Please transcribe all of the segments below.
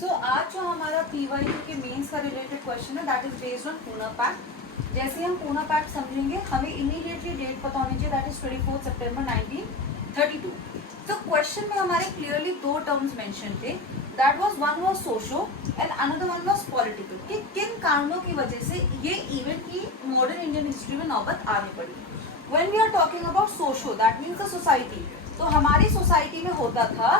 सो आज जो हमारा PYQ के मेंस का रिलेटेड क्वेश्चन है that is based on Poona pact. जैसे हम पूना पैक्ट समझेंगे हमें इमीडिएटली डेट पता होनी चाहिए दैट इज 24 सितंबर 1932। तो क्वेश्चन में हमारे क्लियरली दो टर्म्स मेंशन थे, that one was socio and another one was political, कि किन कारणों की वजह से ये इवेंट की मॉडर्न इंडियन हिस्ट्री में नौबत आनी पड़ी। When we are talking about socio that means the society, तो हमारी सोसाइटी में होता था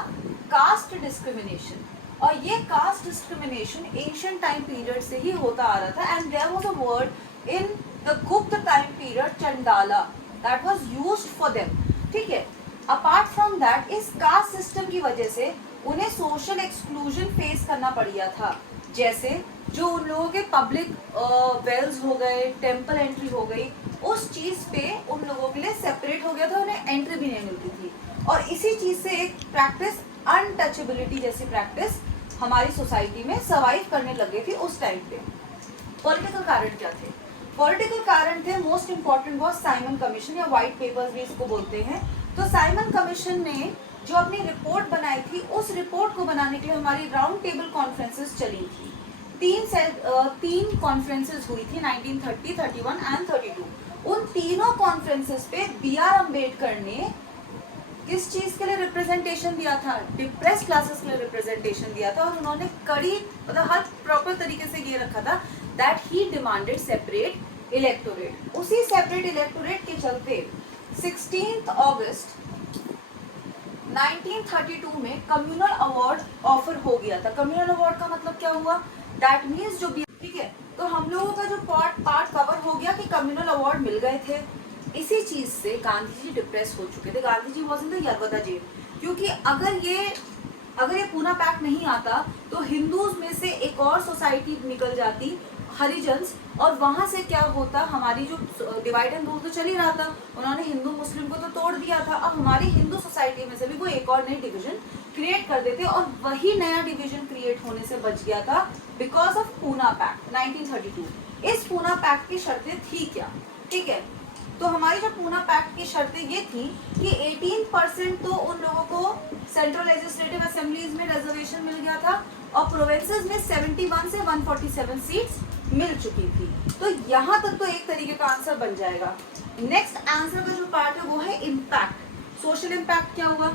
कास्ट डिस्क्रिमिनेशन, और ये caste discrimination ancient time period से ही होता आ रहा था। And there was a word in the Gupta time period chandala that was used for them. ठीक है, अपार्ट फ्रॉम दैट इस कास्ट सिस्टम की वजह से उन्हें सोशल एक्सक्लूजन फेस करना पड़ गया था। जैसे जो उन लोगों के पब्लिक वेल्स हो गए, टेम्पल एंट्री हो गई, उस चीज पे उन लोगों के लिए सेपरेट हो गया था, उन्हें एंट्री भी नहीं मिलती थी। और इसी चीज से एक प्रैक्टिस अनटचेबिलिटी जैसी प्रैक्टिस हमारी सोसाइटी में सर्वाइव करने लग गई थी उस टाइम पे। पॉलिटिकल कारण क्या थे? पॉलिटिकल कारण थे, most important was Simon commission या व्हाइट पेपर्स भी इसको बोलते हैं। तो साइमन कमीशन ने जो अपनी रिपोर्ट बनाई थी, उस रिपोर्ट को बनाने के लिए हमारी राउंड टेबल कॉन्फ्रेंसेस चली थी। तीन कॉन्फ्रेंसेस हुई थी 1930, 31 एंड 32। उन तीनों कॉन्फ्रेंसेस पे B.R. अम्बेडकर ने किस चीज के लिए रिप्रेजेंटेशन दिया था? डिप्रेस क्लासेस के लिए रिप्रेजेंटेशन दिया था। और उन्होंने कड़ी मतलब हर प्रॉपर तरीके से ये रखा था that he demanded separate electorate. उसी सेपरेट इलेक्टोरेट के चलते 16 अगस्त 1932 में कम्युनल अवार्ड ऑफर हो गया था। कम्युनल अवार्ड का मतलब क्या हुआ? दैट मीन्स जो भी, ठीक है, तो हम लोगों का जो पार्ट कवर हो गया कि कम्युनल अवार्ड मिल गए थे। इसी चीज से गांधी जी डिप्रेस हो चुके थे। Gandhi ji was in the Yerwada jail, क्योंकि अगर ये पूना पैक्ट नहीं आता तो हिंदूज में से एक और सोसाइटी निकल जाती, हरिजन्स, और वहां से क्या होता, हमारी जो डिवाइड एंड रूल तो चल ही रहा था, उन्होंने हिंदू मुस्लिम को तो तोड़ दिया था। अब हमारी हिंदू सोसाइटी में से भी वो एक और नई डिवीजन क्रिएट कर देते, और वही नया डिवीजन क्रिएट होने से बच गया था बिकॉज ऑफ पूना पैक्ट 1932। इस पूना पैक्ट की शर्तें थी क्या? ठीक है, तो हमारी जो पूना पैक्ट की शर्तें ये थी कि 18% तो उन लोगों को सेंट्रल लेजिस्लेटिव असेंबलीज में रिजर्वेशन मिल गया था, और प्रोविंसेस में 71 से 147 सीट्स मिल चुकी थी। तो यहाँ तक तो एक तरीके का आंसर बन जाएगा। नेक्स्ट आंसर का जो पार्ट है वो है इम्पैक्ट। सोशल इम्पैक्ट क्या हुआ?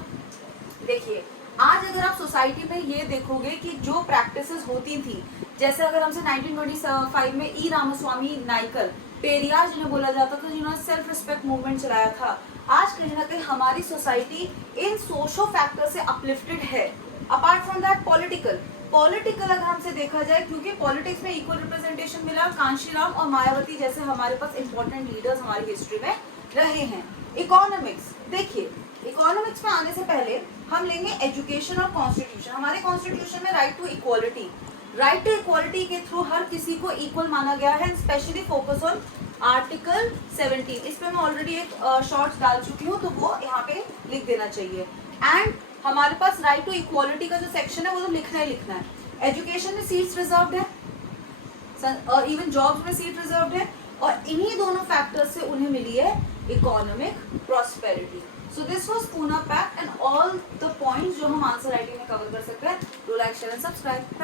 देखिए, आज अगर आप सोसाइटी में ये देखोगे कि जो प्रैक्टिसेस होती थी, जैसे अगर हमसे 1925 में ई रामास्वामी नायकर, पेरियार जिन्हें बोला जाता था, जिन्होंने सेल्फ रिस्पेक्ट मूवमेंट चलाया था, आज कहीं ना कहीं हमारी सोसाइटी इन सोशो फैक्टर से अपलिफ्टेड है। अपार्ट फ्रॉम दैट पॉलिटिकल अगर हमसे देखा जाए, क्योंकि पॉलिटिक्स में इक्वल रिप्रेजेंटेशन मिला, कांशीराम और मायावती जैसे हमारे पास इंपॉर्टेंट लीडर्स हमारी हिस्ट्री में रहे हैं। इकोनॉमिक्स, देखिए इकोनॉमिक्स में आने से पहले हम लेंगे एजुकेशन और कॉन्स्टिट्यूशन। हमारे कॉन्स्टिट्यूशन में राइट टू इक्वालिटी के थ्रू हर किसी को इक्वल माना गया है, स्पेशली फोकस ऑन आर्टिकल 17। इस पे मैं ऑलरेडी एक शॉर्ट्स डाल चुकी हूँ, तो वो यहाँ पे लिख देना चाहिए। एंड हमारे पास राइट टू इक्वालिटी का जो सेक्शन है वो तो लिखना ही लिखना है। एजुकेशन में सीट्स रिजर्व्ड है, और इवन जॉब्स में सीट रिजर्व्ड है, और इन्हीं दोनों फैक्टर्स से उन्हें मिली है economic prosperity. So this was Poona pact and all the points जो हम आंसर राइटिंग में कवर कर सकते हैं। Do like, share and subscribe.